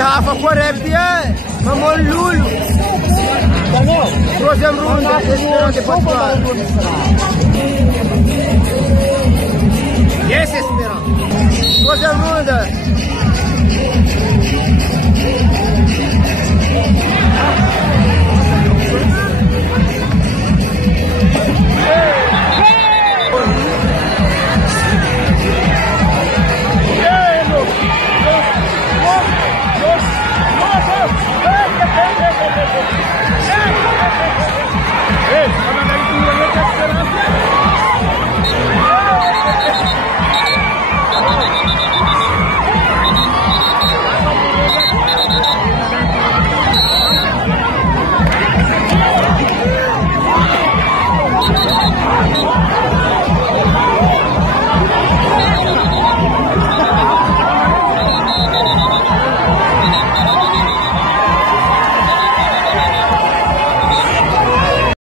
Rafa Corébia, Mamon Lulu. Troisième round, Espérance de Passoire. Yes, Espérance. Troisième round. Hey!